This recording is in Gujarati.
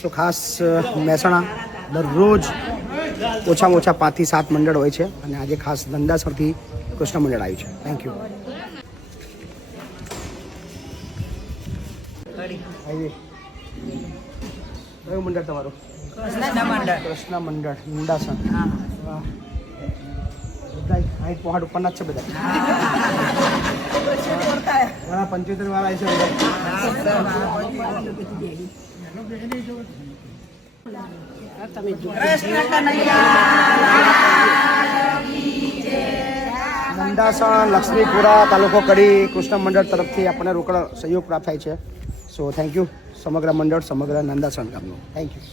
સો ખાસ મહેસાણા દરરોજ ઓછામાં ઓછા 5 થી 7 મંડળ હોય છે અને આજે ખાસ નંદાસરથી કૃષ્ણ મંડળ આવ્યું છે. Thank you. કયું મંડળ તમારું? કૃષ્ણ મંડળ નંદાસર. વાહ, બધા હાઈટ પહાડ ઉપરના જ છે બધા. ઘણા 75 વાળા છે નંદાસણ લક્ષ્મીપુરા તાલુકો કડી કૃષ્ણ મંડળ તરફથી આપણને રોકડ સહયોગ પ્રાપ્ત થાય છે. સો થેન્ક યુ સમગ્ર મંડળ, સમગ્ર નંદાસણ ગામનું. Thank you.